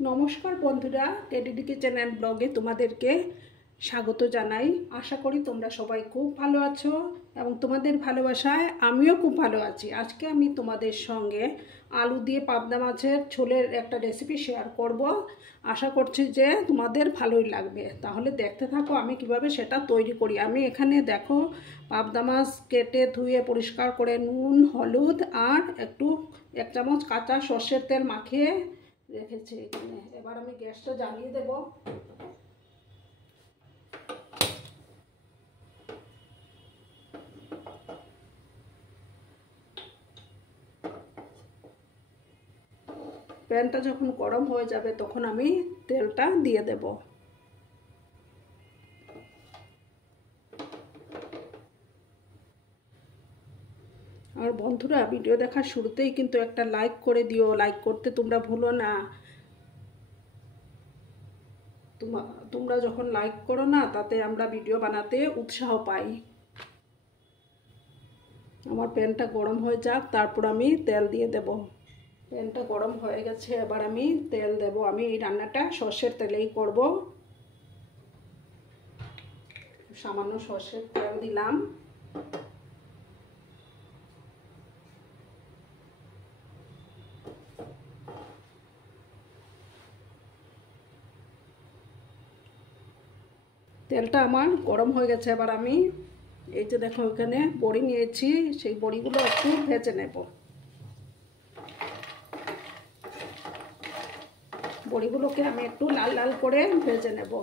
নমস্কার বন্ধুরা, টেডিডি kitchen and ব্লগে তোমাদেরকে স্বাগত জানাই। আশা করি তোমরা সবাই খুব ভালো আছো এবং তোমাদের ভালোবাসায় আমিও খুব ভালো আছি। আজকে আমি তোমাদের সঙ্গে আলু দিয়ে পাবদা মাছের ঝোলের একটা রেসিপি শেয়ার করব। আশা করছি যে তোমাদের ভালোই লাগবে। তাহলে দেখতে থাকো আমি কিভাবে সেটা তৈরি করি। আমি এখানে দেখো পাবদা মাছ কেটে ধুয়ে পরিষ্কার করে নুন, হলুদ আর এক চামচ কাঁচা সর্ষের তেল মাখিয়ে রেখেছি এখানে। এবার আমি গ্যাসটা জ্বালিয়ে দেব। প্যানটা যখন গরম হয়ে যাবে তখন আমি তেলটা দিয়ে দেব। আর বন্ধুরা, ভিডিও দেখার শুরুতেই কিন্তু একটা লাইক করে দিও। লাইক করতে তোমরা ভুলো না। তোমরা যখন লাইক করো না, তাতে আমরা ভিডিও বানাতে উৎসাহ পাই। আমার প্যানটা গরম হয়ে যাক, তারপর আমি তেল দিয়ে দেব। প্যানটা গরম হয়ে গেছে, এবার আমি তেল দেব। আমি এই রান্নাটা সর্ষের তেলেই করব। সামান্য সর্ষের তেল দিলাম। তেলটা আমার গরম হয়ে গেছে। এবার আমি এই যে দেখো এখানে বড়ি নিয়েছি, সেই বড়িগুলো একটু ভেজে নেব। বড়িগুলোকে আমি একটু লাল লাল করে ভেজে নেব।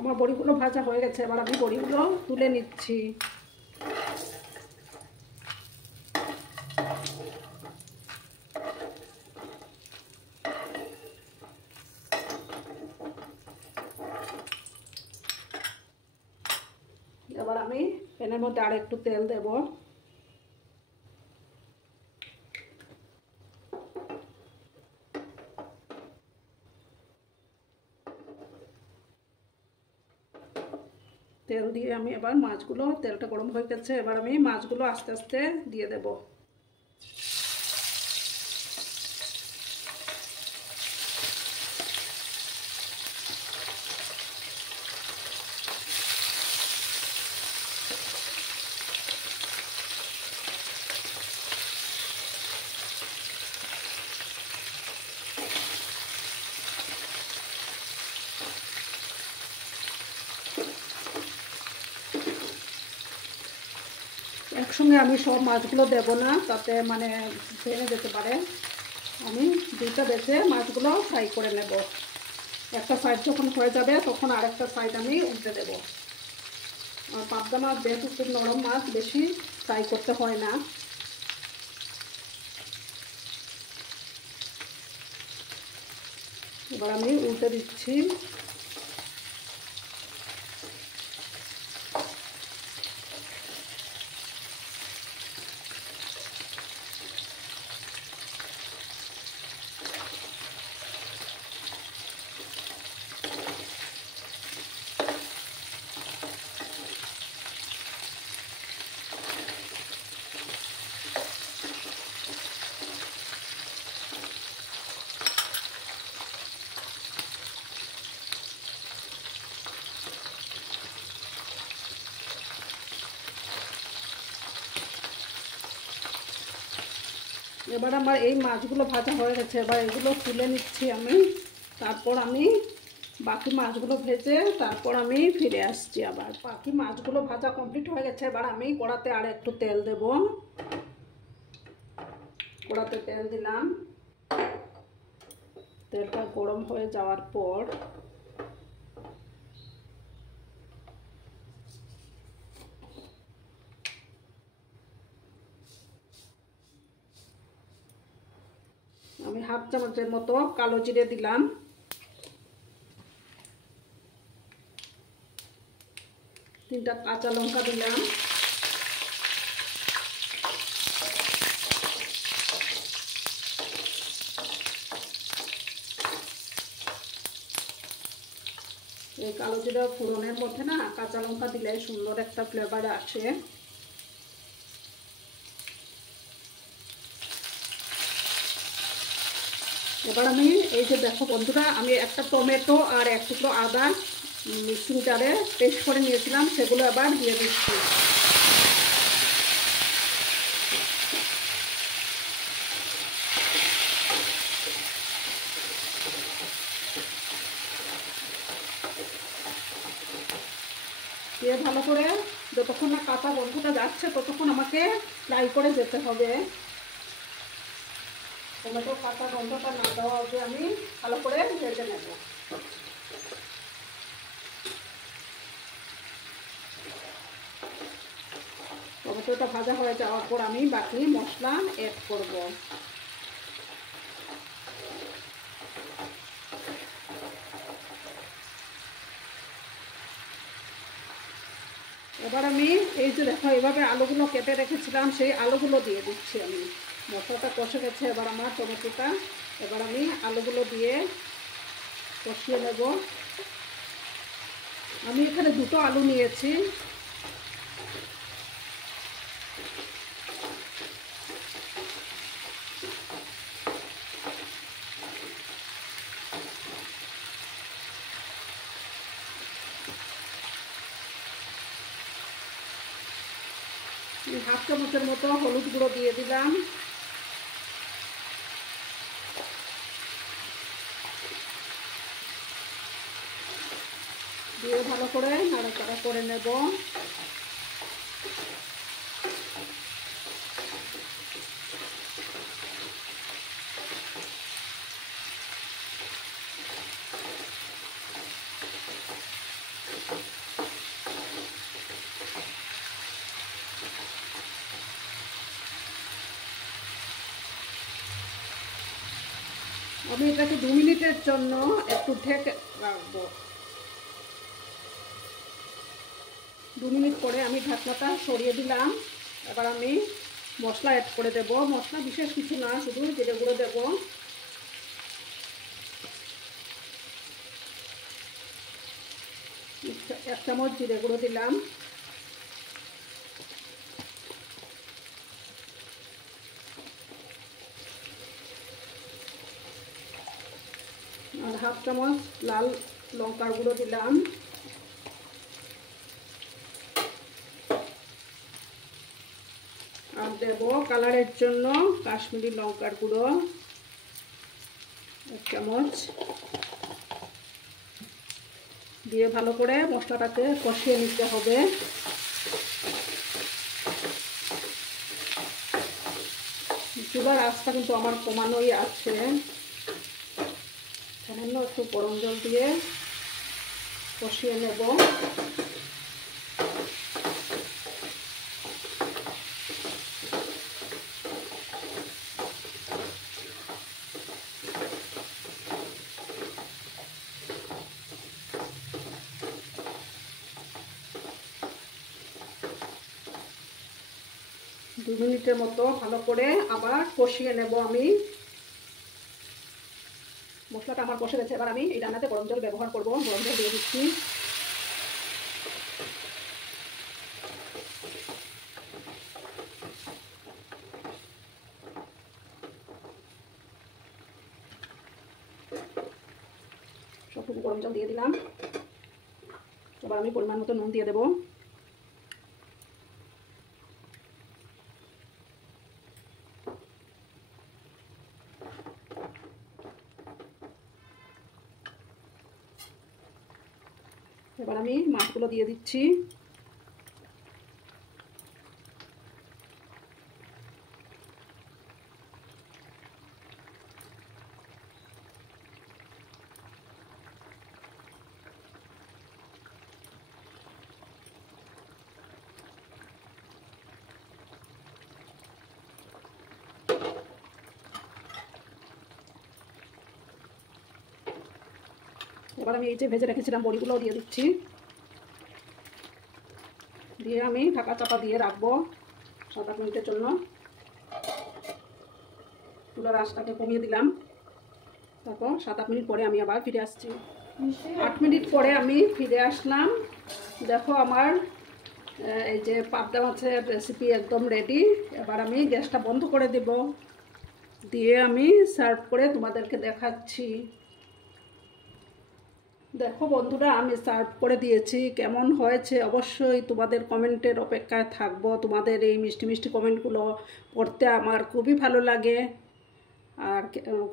আমার বড়িগুলো ভাজা হয়ে গেছে, এবার আমি বড়িগুলো তুলে নিচ্ছি। এবার আমি প্যানের মধ্যে আর একটু তেল দেব। তেল দিয়ে আমি এবার মাছগুলো, তেলটা গরম হয়ে গেছে, এবার আমি মাছগুলো আস্তে আস্তে দিয়ে দেব। একসঙ্গে আমি সব মাছগুলো দেব না, তাতে ভেঙে যেতে পারে। আমি দুইটা বেছে মাছগুলো ফ্রাই করে নেব। একটা সাইড যখন হয়ে যাবে তখন আরেকটা সাইড আমি উল্টে দেব। আর পাবদা মাছ যেহেতু খুব নরম মাছ, বেশি ফ্রাই করতে হয় না। এবার আমি উল্টে দিচ্ছি। এবার আমার এই মাছগুলো ভাজা হয়ে গেছে, এবার এগুলো তুলে নিচ্ছি আমি। তারপর আমি বাকি মাছগুলো ভেজে তারপর আমি ফিরে আসছি। আবার বাকি মাছগুলো ভাজা কমপ্লিট হয়ে গেছে, এবার আমি কড়াতে আর একটু তেল দেব। কড়াতে তেল দিলাম। তেলটা গরম হয়ে যাওয়ার পর আমি হাফ চামচের মতো কালো জিরে দিলাম। 3টা কাঁচা লঙ্কা দিলাম। এই কালো জিরা ফোড়নের মধ্যে না কাঁচা লঙ্কা দিলে সুন্দর একটা ফ্লেভার আসে। এবার আমি এই যে দেখো বন্ধুরা, আমি একটা টমেটো আর এক টুকরো আদা মিক্সিং জারে পেস্ট করে নিয়েছিলাম, সেগুলো আবার দিয়ে দিচ্ছি। দিয়ে ভালো করে যতক্ষণ না কাঁচা গন্ধটা যাচ্ছে ততক্ষণ আমাকে ফ্রাই করে যেতে হবে। টমেটো কাঁচা গন্ধটা না দেওয়া অবধি আমি ভালো করে ভেজে নেব। টমেটোটা ভাজা হয়ে যাওয়ার পর আমি বাকি মশলা অ্যাড করব। এবার আমি এই যে দেখো এভাবে আলুগুলো কেটে রেখেছিলাম, সেই আলুগুলো দিয়ে দিচ্ছি আমি। মশলাটা কষে গেছে এবার আমার টমেটোটা, এবার আমি আলুগুলো দিয়ে কষিয়ে নেব। আমি এখানে দুটো আলু নিয়েছি। হাফ চামচের মতো হলুদ গুঁড়ো দিয়ে দিলাম। দিয়ে ভালো করে নাড়াচাড়া করে নেব। আমি এটাকে 2 মিনিটের জন্য একটু ঢেকে রাখবো। 2 মিনিট পরে আমি ঢাকনাটা সরিয়ে দিলাম। এবার আমি মশলা অ্যাড করে দেব। মশলা বিশেষ কিছু না, শুধু জিরে গুঁড়ো দেব। এক চামচ জিরে গুঁড়ো দিলাম। আর হাফ চামচ লাল লঙ্কার গুঁড়ো দিলাম। আর দেব কালারের জন্য কাশ্মীরি লঙ্কার গুঁড়ো 1 চামচ। দিয়ে ভালো করে মশলাটাকে কষিয়ে নিতে হবে। চুলার আঁচটা কিন্তু আমার কমানোই আছে। সামান্য একটু গরম জল দিয়ে কষিয়ে নেব। 2 মিনিটের মতো ভালো করে আবার কষিয়ে নেব আমি। মশলাটা আমার কষে গেছে, এবার আমি এই রান্নাতে গরম জল ব্যবহার করব। গরম জল দিয়ে দিচ্ছি। সবটুকু গরম জল দিয়ে দিলাম। এবার আমি পরিমাণ মতো নুন দিয়ে দেবো। এবার আমি মাছগুলো দিয়ে দিচ্ছি। এবার আমি এই যে ভেজে রেখেছিলাম বড়িগুলো দিয়ে দিচ্ছি। দিয়ে আমি ঢাকা চাপা দিয়ে রাখবো 7-8 মিনিটের জন্য। চুলার আঁচটাকে কমিয়ে দিলাম। তারপর 7-8 মিনিট পরে আমি আবার ফিরে আসছি। 8 মিনিট পরে আমি ফিরে আসলাম। দেখো আমার এই যে পাবদা মাছের রেসিপি একদম রেডি। এবার আমি গ্যাসটা বন্ধ করে দেব, দিয়ে আমি সার্ভ করে তোমাদেরকে দেখাচ্ছি। দেখো বন্ধুরা, আমি সার্ভ করে দিয়েছি। কেমন হয়েছে অবশ্যই তোমাদের কমেন্টের অপেক্ষায় থাকবো। তোমাদের এই মিষ্টি মিষ্টি কমেন্টগুলো পড়তে আমার খুবই ভালো লাগে। আর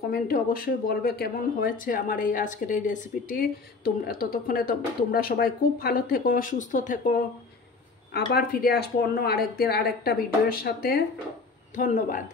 কমেন্টে অবশ্যই বলবে কেমন হয়েছে আমার এই আজকের এই রেসিপিটি। তোমরা ততক্ষণে তোমরা সবাই খুব ভালো থেকো, সুস্থ থেকো। আবার ফিরে আসবো অন্য আরেকদিন আরেকটা ভিডিওর সাথে। ধন্যবাদ।